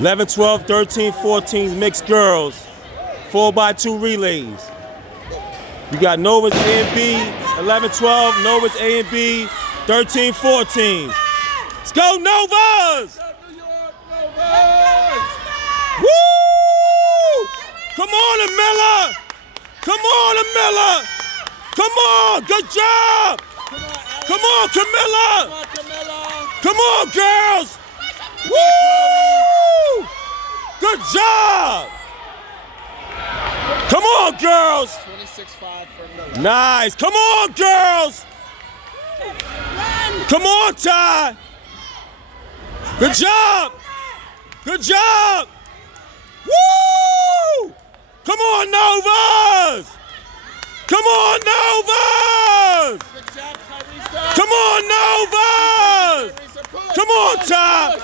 11, 12, 13, 14 mixed girls. 4x2 relays. You got Novas A and B, 11, 12, Novas A and B, 13, 14. Let's go, Novas! Woo! Come on, Amilla! Come on, Amilla! Come on, good job! Come on, Camilla! Come on, girls! Woo! Good job! Come on, girls! 26-5 for Miller. Nice. Come on, girls! Come on, Ty! Good job! Good job! Woo! Come on, Novas! Come on, Novas! Good job, Tyrese. Come on, Novas! Come on, Ty!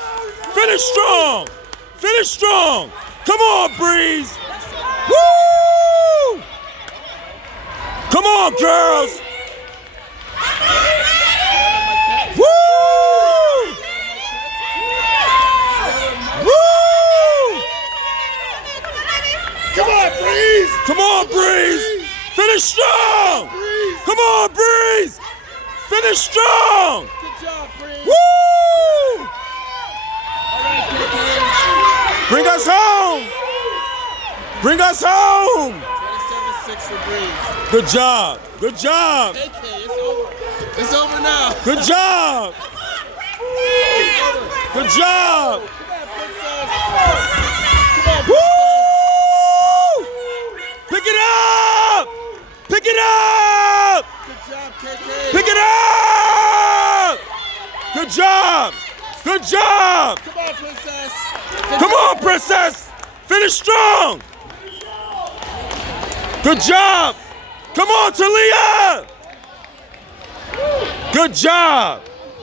Finish strong! Finish strong! Come on, Breeze! Woo! Come on, girls! Woo! Woo! Come on, Breeze! Come on, Breeze! Finish strong! Come on, Breeze! Finish strong! Good job, Breeze. Woo! Bring us home! Bring us home! 27-6 for Breeze. Good job! Good job! AK, it's over. It's over now. Good job! Good job! Woo! Pick it up! Pick it up! Good job, KK. Pick it up! Good job! Good job! Come on, Princess. Come on, Princess! Finish strong! Good job! Come on, Talia! Good job!